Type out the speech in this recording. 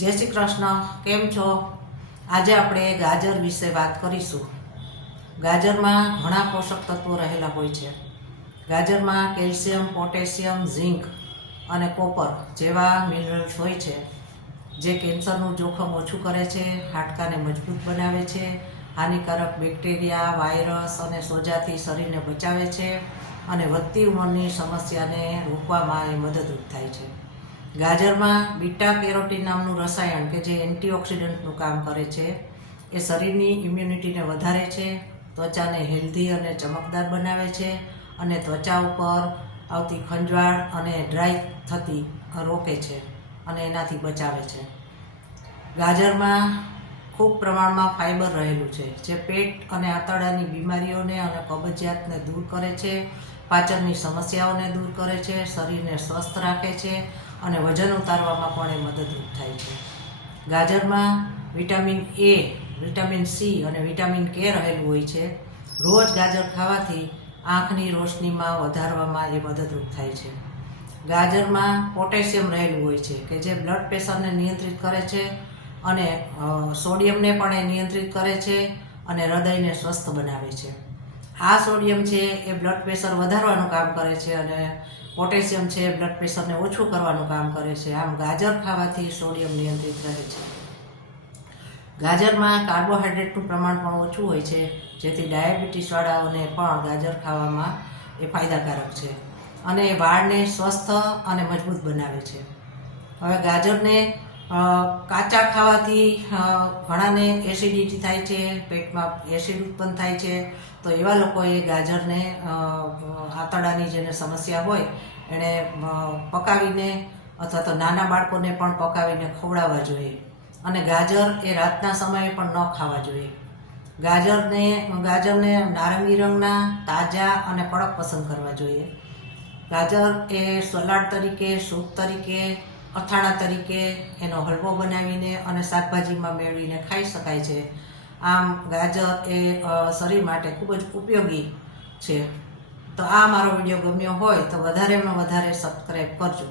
जय श्री कृष्ण। केम छो? आज आपणे गाजर विषे बात करीशुं। गाजर में घणा पोषक तत्वों रहेला होय छे। गाजर में केल्शियम, पोटेशियम, झींक और कॉपर जेवा मिनरल्स होय छे, जे केन्सरनुं जोखम ओछुं करे छे, हाडकाने मजबूत बनावे छे, हानिकारक बेक्टेरिया, वायरस और सोजाथी शरीरने बचावे छे और वधती उंमरनी समस्याने रोकवामां मददरूप थाय छे। गाजर में बीटा केरोटीन नामनु रसायण के जे एंटीऑक्सिडंटनुं काम करे छे, ए शरीरनी इम्युनिटी ने वधारे छे, त्वचा ने हेल्धी और चमकदार बनावे छे और त्वचा पर आवती खंजवाळ और ड्राय थती रोके छे और एनाथी बचावे छे। गाजर में खूब प्रमाण में फाइबर रहेलू छे, जे पेट और आंतरडानी बीमारीओने और कबजियातने दूर करे छे, पाचननी समस्याओने दूर करे छे, शरीरने स्वस्थ राखे छे और वजन उतारवामां पण मददरूप थाय छे। गाजर में विटामिन ए, विटामिन सी और विटामिन के रहेलू होय छे। रोज गाजर खावाथी आँखनी रोशनीमां वधारवामां मददरूप थाय छे। गाजर में पोटेशियम रहेलू होय छे के जे ब्लड प्रेशर ने नियंत्रित करे छे और सोडियम ने पण नियंत्रित करे छे और हृदय ने स्वस्थ बनावे छे। आ सोडियम छे ए ब्लड प्रेशर वधारवानुं काम करे छे और पोटेशियम छे ब्लड प्रेशर ने ओछुं करवानुं काम करे छे। आम गाजर खावाथी सोडियम नियंत्रित रहे छे। गाजर में कार्बोहाइड्रेटनुं प्रमाण पण ओछुं होय छे, जेथी डायबिटीज वाळाओने पण गाजर खावामां ए फायदाकारक छे અને વાળને સ્વસ્થ અને મજબૂત બનાવે છે। હવે ગાજરને કાચા ખાવાથી ઘણાને એસિડિટી થાય છે, પેટમાં એસિડ ઉત્પન્ન થાય છે, તો એવા લોકોએ ગાજરને આંતરડાની જેને સમસ્યા હોય એણે પકાવીને અથવા તો નાના બાળકોને પણ પકાવીને ખવડાવવા જોઈએ અને ગાજર એ રાતના સમયે પણ ન ખાવા જોઈએ। ગાજરને નારંગી રંગના તાજા અને કડક પસંદ કરવા જોઈએ। गाजर ए सलाड तरीके, सूप तरीके, अथाणा तरीके एनो हलवो बनावीने अने शाकभाजीमां मेळवीने खाई शकाय छे। आम गाजर ए शरीर माटे खूब ज उपयोगी छे। तो आ मारो विडियो गम्यो होय तो वधारेमां वधारे सब्सक्राइब करजो।